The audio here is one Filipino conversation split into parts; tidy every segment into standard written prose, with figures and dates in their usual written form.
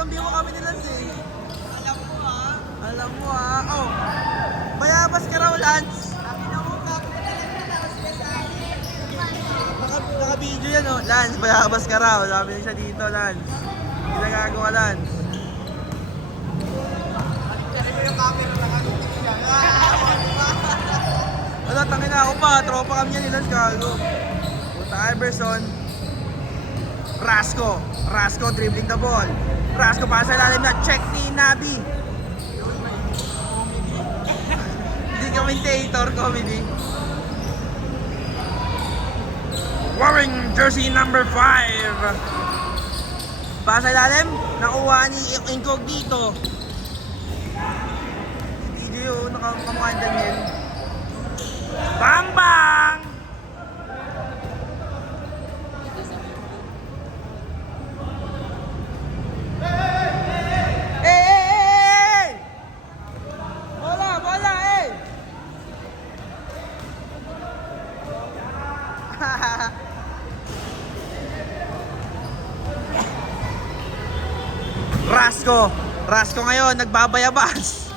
magkambi mo kami ni Lance eh. Alam mo ah. Oh, bayabas ka raw, Lance. Naka-video yan oh. Lance, bayabas ka raw. Sabi niya siya dito, Lance. Ginagago ka, Lance. Wala, tangin na ako pa. Tropa kami yan ni Lance, gago. Puta, Iverson. Rasco dribbling the ball. Rasco pa sa ilalim na check ni Nabi. Hindi commentator, comedy. Wearing jersey number 5. Pa sa ilalim, nakuha ni Incognito. Si TJ yun, nakamukha ni Daniel. Bang bang! Rasco ngayon, nagbabayabas.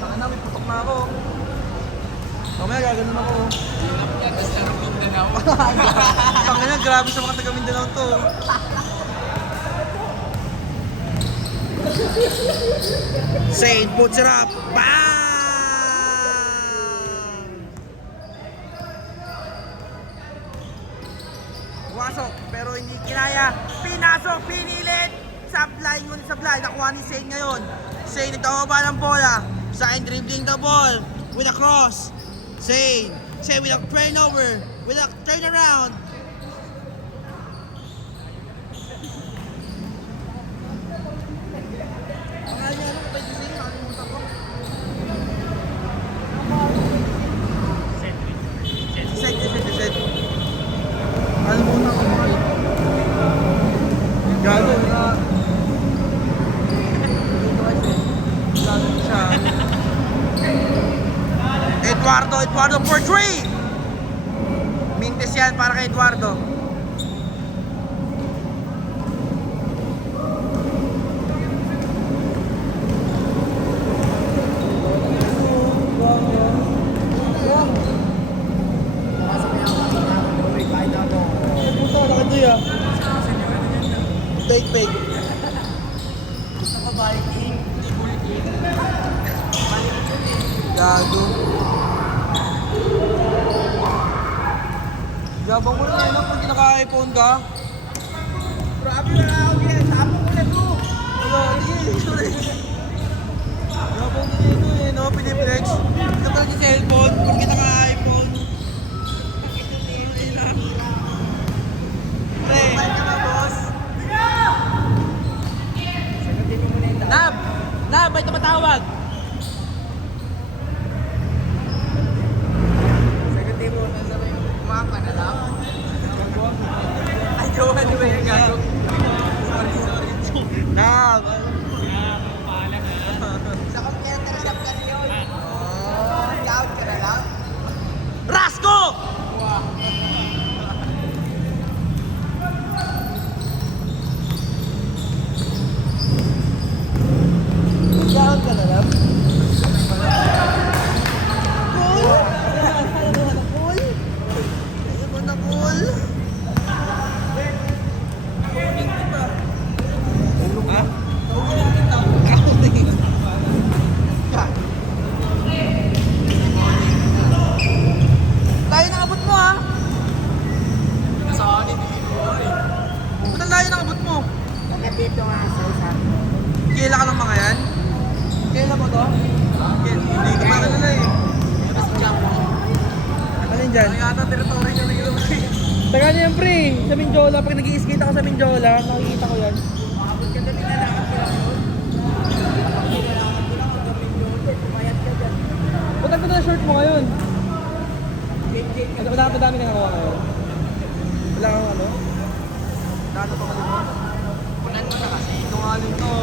Taka na, may putok na ako. Mamaya gaganon ako. Taka na, grabe sa mga taga Mindanao to. Saint puts it up. Bang! Pumasok, pero hindi kinaya. Pinasok, pinilit. Sablay, ngunit sablay. Nakuha ni Saint ngayon. Saint, nagtawaba ng bola. Saint dribbling the ball with a cross. Saint with a turnover, with a turnaround. Gago na. Eduardo for 3. Mintes yan para kay Eduardo. Fake. Gusto ko biking, hindi bulking. Gago. Gabang mo na yun pag kinaka-iPhone ka. Grabe na ako yan. Tapos ko na to. Wala, hindi. Gabang mo na yun no? Piniplex. Ito pala yung cellphone pag kinaka-iPhone. Pre. Nab, may tumatawag. Second team mo, nasa may kumaka na lang. Ay, jowa di ba yung gago? Sorry. Nab. Paalam na. Sa computer shop kasi yun. Cloud ka na lang. Rasco! Gawin ka na lang. Cool? Cool? Ayaw mo na cool? Kaunin kita. Ha? Kaunin kita. Kaunin. Layo ng abot mo ha? Nasa akin hindi mo eh. Ba't ang layo ng abot mo? Bakit dito nga sa isa? Kila ka ng mga yan? Kailan mo to? Hindi ko pa kalala eh. Ano si Chapo? Ano yun dyan? Ano yata territory niya na yun. Taga niya yan pre. Sa Mindiola. Pag nag-i-skate ako sa Mindiola, nakikita ko yan. Makabot ka dyan, nilalakad ko lang yun. Kapag nilalakad ko lang, hanggang Mindiola, pumayat ka dyan. Ba't ang short mo ngayon? Madami na nakuha ngayon. Wala kang ano? Dano pa kalimot? Punan mo na kasi. Ito nga rin to.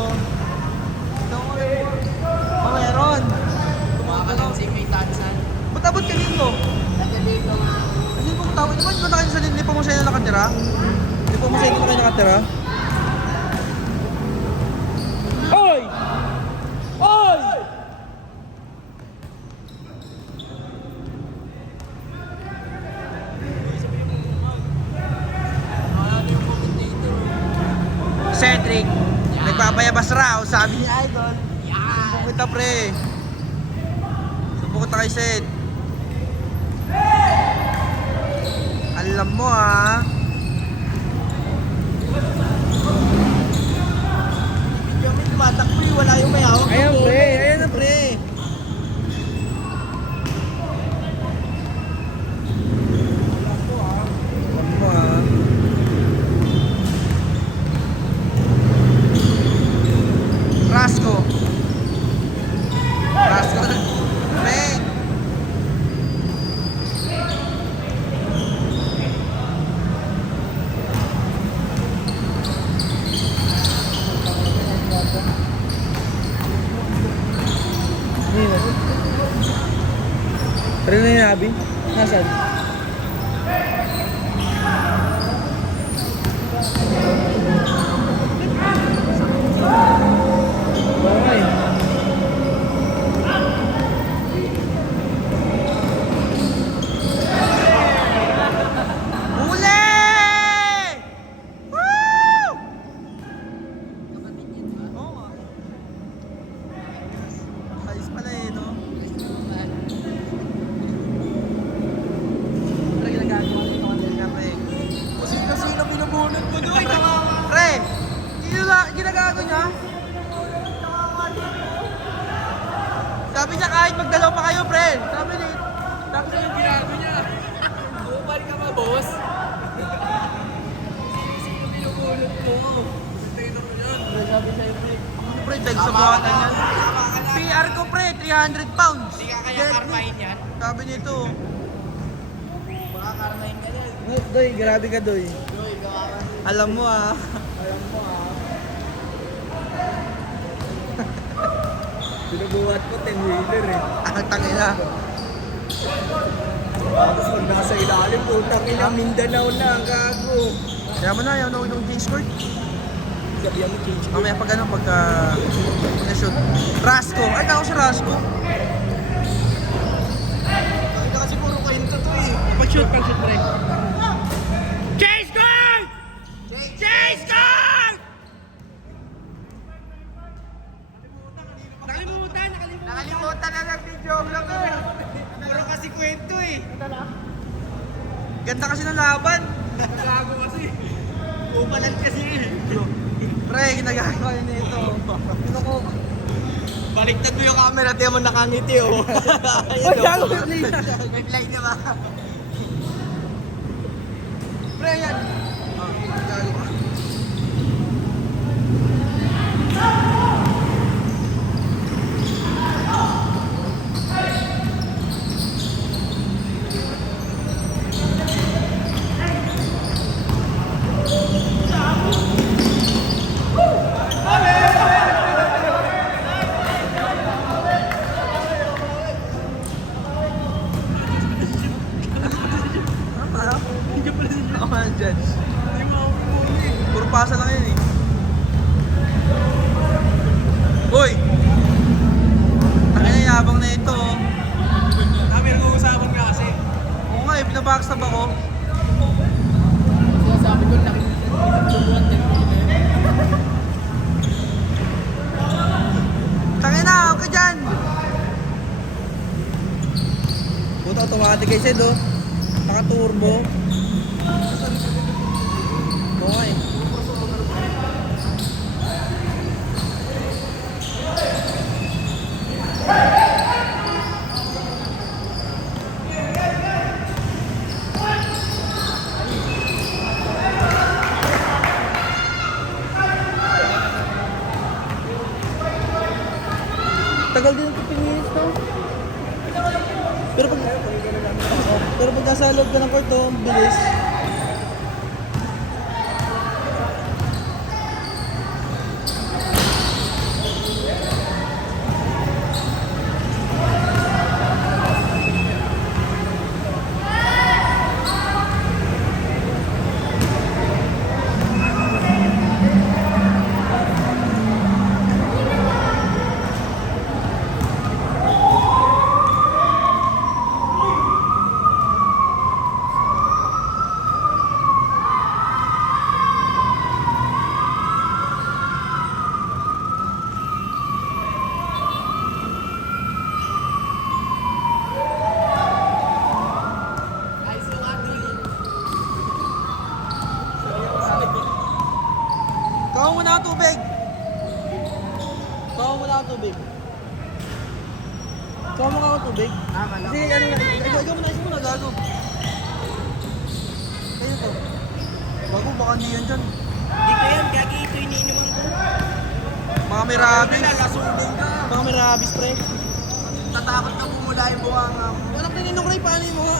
Oh, meron. Kumakalang si May Tansan. Ba't abot ka dito? Taga dito nga. Hindi mo tawag. Di ba na kayo sa linlipa mo sa'yo na nakatira? second na kayo nakatira? Oy! Oy! Cedric, nagpapayabas raw, sabi ni Idol. Sumbong kita, pre. Sumbong kita kay Ced. Alam mo, ha? Kami tumatakbo, wala yung may hawak. Ayan, pre. Ayan na, pre. Alam mo, ha? Rasco. Rasco. Pre. Tara na yung Abby. Nasaan? Okay. Huli! Woo! Oo nga. Ayos pala eh, no? Pre, ginagagawa ko ito kanina, pre. Sino binubunod mo doon? Pre, ginagago niya? Sabi niya kahit magdalaw pa kayo, pre. Sabi niya yung ginagago niya. Bumalik ka ba, boss? Sino binubunod mo? Tingnan mo yan. Pre, sabi sa'yo, pre. Pre, dahil sa buhatan yan. PR ko, pre, 300 pounds. Hindi ka kaya karmahin yan? Sabi nito. Baka karmahin ka yan. Doy, grabe ka, Doy. Doy, gawa. Alam mo, ah. Alam mo, ah. Binubuhat ko 10-wheeler eh. Ang tangina. Tapos pag nasa ilalim, putang ina, Mindanao na, gago. Kaya mo na, ayaw na yung J-Sport. Sabihan mo J-Sport. Mamaya pag ano, pagka-shoot. Rasco. Ay, ako si Rasco. Kaya kasi puro kayo nito to eh. Pag-shoot, pre. J-Sport! J-Sport! Nakalimutan na nag-video vlog ko. Puro kasi kwento eh. Ganda kasi ng laban. Nagago kasi. Upalan kasi eh. Pre, ginagawa yun ito. Baliktad mo yung camera, tiyan mo nakangiti oh. Ayun oh. May flight na ba? Pre, yan. Gago ka. Puro pasa lang yun eh. Uy! Takina yabang na ito oh. Kami nag-uusapan nga kasi. Oo nga eh, pinabackstab ako. Sabi ko takina, huwag ka dyan! Puto automatic kayo Sid oh. Naka-turbo. Okay. Tagal din ito pinilis to. Pero pag nasa loob ka ng kwarto, bilis. mo muna ako tubig. Kuha mo ako tubig. Kasi ano na, ikaw muna gago. Kayo to. Bago, baka hindi yan dyan. Dito yan, gagi ito iniinuman ko. Mga may rabies. Lasubing ka. Mga may rabies, pre. Tatakot ka pumula yung buha nga. Walang pininong rin, paano yung mga...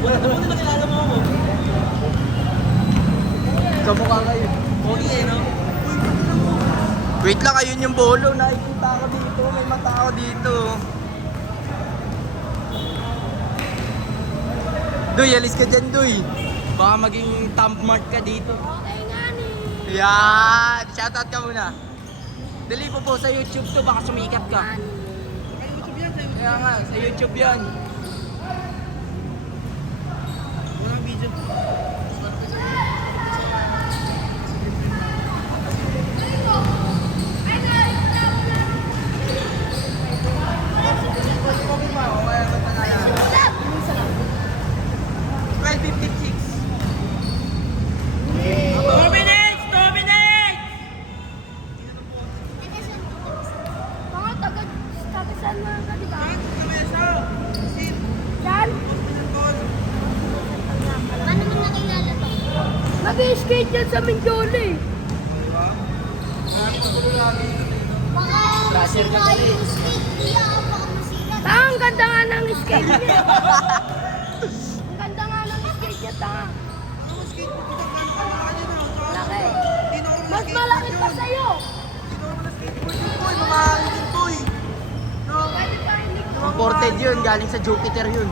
Buti nakilala mo ako. Kamukha kayo. Pogi eh, no? Wait lang, ayun yung bolo. Nakikita ako dito. May mata ako dito. Duy, alis ka dyan, Duy. Baka maging thumb mark ka dito. Okay nga ni. Yan! Shoutout ka muna. Dali po po sa YouTube to, baka sumikat ka. Sa YouTube yan, sa YouTube. Kaya nga, sa YouTube yan. Walang video. Coffee pa, o kaya ba't na kaya? 12:56. 2 minutes! 2 minutes! Mga taga-saan na ka, di ba? Kamesa! Sin! Yan. Hospital. Paano mo nakilala to? Nag-skate yan sa Mindole. Baka masira yung skate niya. Baka masira. Ang ganda nga ng skate niya. Ang ganda nga ng skate niya, tanga. Ano skateboard ko sa kanina na? Laki. Hindi na ako Mas malaki pa sa'yo. Hindi na ako na skateboard yun, boy. Mamahalin yun, boy. No? Pwede pa hindi ko. Imported yun, galing sa Jupiter yun.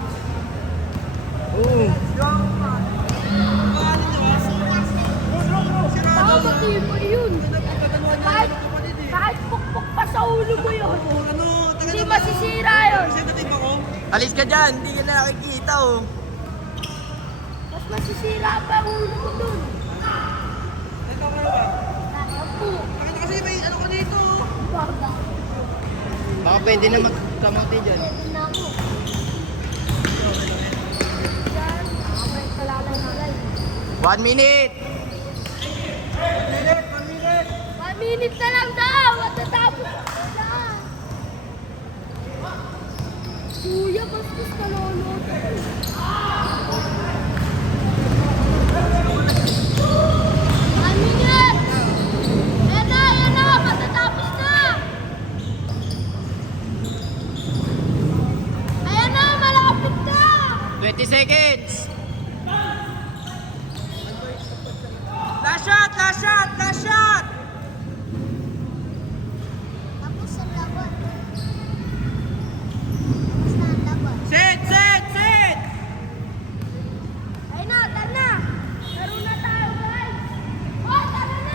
Oo. Yung mamahalin nyo, ha? Sira Tanga, daw yan. matibay yun. Nagkaganuhan niya Kahit, yung kapatid eh. kahit pukpuk pa sa ulo mo yun. Ano? Hindi masisira yun. Kasi natin ako. Alis ka dyan, hindi ka na nakikita oh. Mas masisira pa ang ulo mo dun. Ito ka na ba? Ako. Nakita kasi may ano ko dito. Oh. Barda. Baka pwede na magkamote dyan. Pwede na ako. Diyan, may palalay-lalay. 1 minute! 1 minute na lang daw. Matatapos na daan. Kuya, bastos ka lolo.